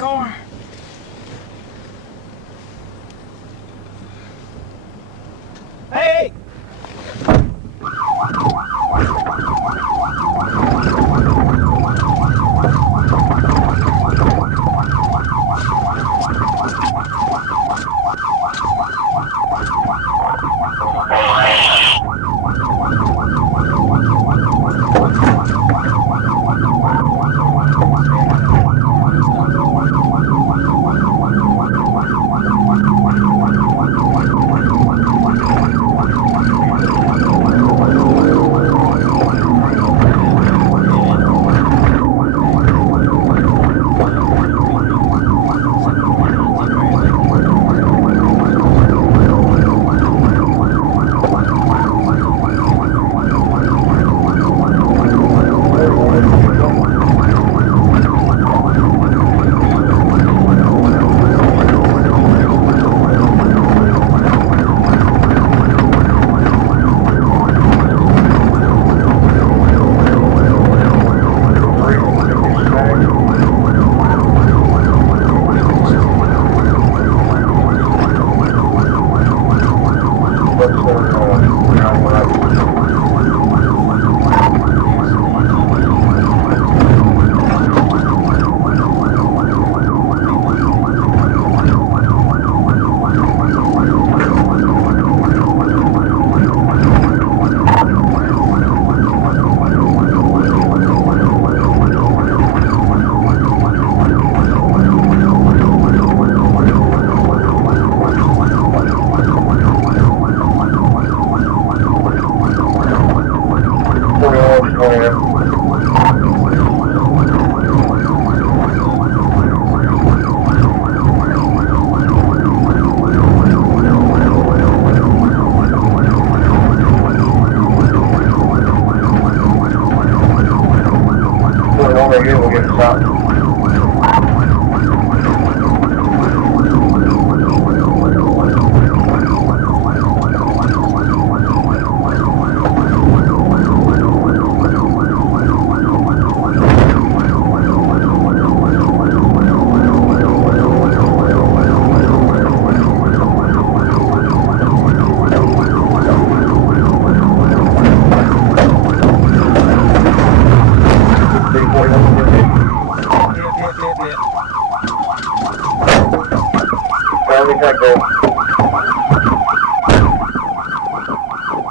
car? Hey! We'll get stopped.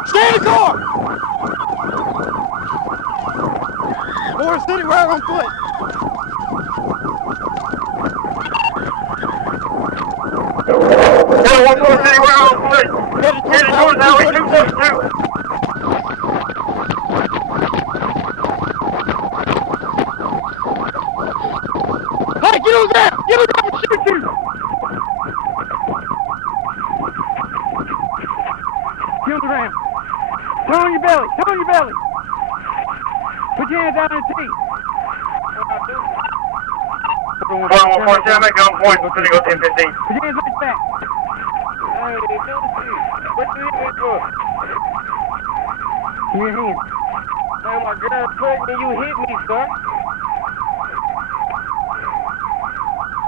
Stay in the car! Or sitting right on foot. Hey, get on the ground! Get on the ground and shoot you! Get on the ground. Turn on your belly. Turn on your belly. Put your hands out on the teeth. 114, I'm at gunpoint. We're going to go 10-15. Put your hands like that. Hey, don't shoot. What you hit me for? Give me your hand. Man, my girl's pregnant. You hit me, sir.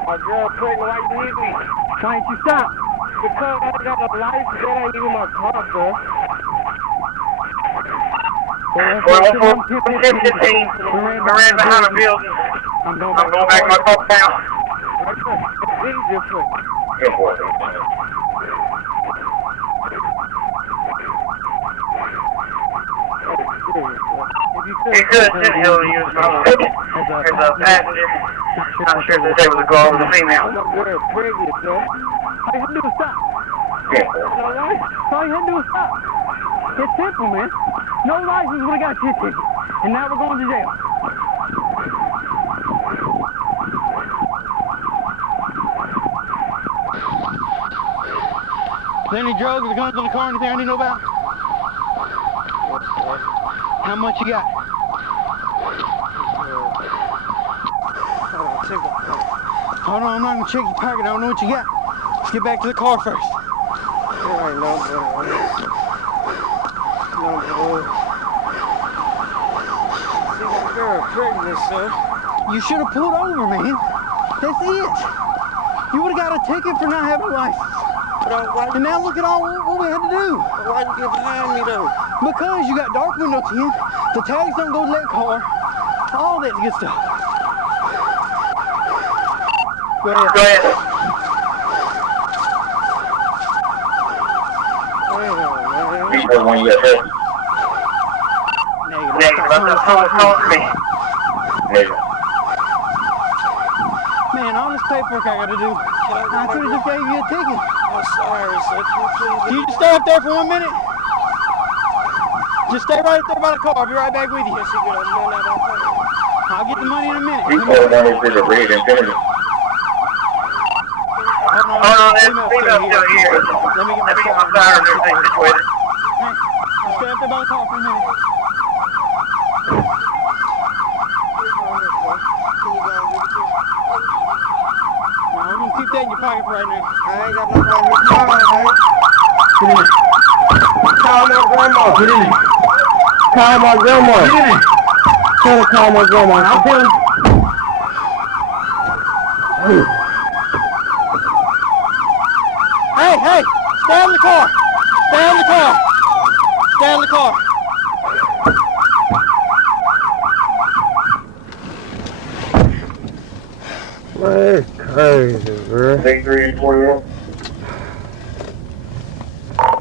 My girl's pregnant. Why you hit me? Why ain't you stop? Because I ain't got no license. That ain't even my car, sir. 10-15. We ran behind a building. I'm going back to my car now. This is different. Yeah, boy. You could have said he'll use as a passenger. Not sure if they was a girl or a female. My girl pregnant, sir. All you had to do was stop. Yeah. No license. All you had to do was stop. It's simple, man. No license would have got you a ticket. And now we're going to jail. Is there any drugs or guns on the car or anything I need to know about? How much you got? Hold on, I'm not going to check your pocket. I don't know what you got. Let's get back to the car first. There ain't no blood. No blood. See my girl pregnant, sir. You should have pulled over, man. That's it. You would have got a ticket for not having a license. And now look at all what we had to do. Why'd you get behind me though? Because you got dark window tint, the tags don't go to that car, all that good stuff. Go ahead. Go ahead. Be the one you got hurt. Negative. Let the phone call me. Negative. Man, all this paperwork I gotta do. I could have just gave you a ticket. I'm sorry, sir. Can you just stay up there for 1 minute? Just stay right there by the car. I'll be right back with you. I'll get the money in a minute. We call it on for the red INFINITI. Hold on, this female's still here. Let me get my fire and everything situated. Hey, just stay up there by the car for a minute. No, we're gonna keep that in your pocket for right now. I ain't got no money. Call my grandma. Get in there. Call my grandma. Get in there. Tell her to call my grandma. I'll tell her. Hey, hey, stay in the car. Stay in the car. Stay in the car. That's crazy, bro. 6321.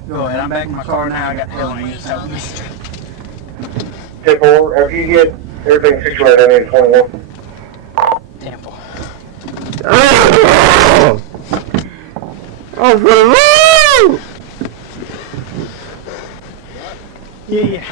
Go ahead, I'm back in my car now. I got hell on the inside of me. 10-4. After you get everything situated, I need 21. Damn boy. Oh! I'm for the road! Yeah, yeah.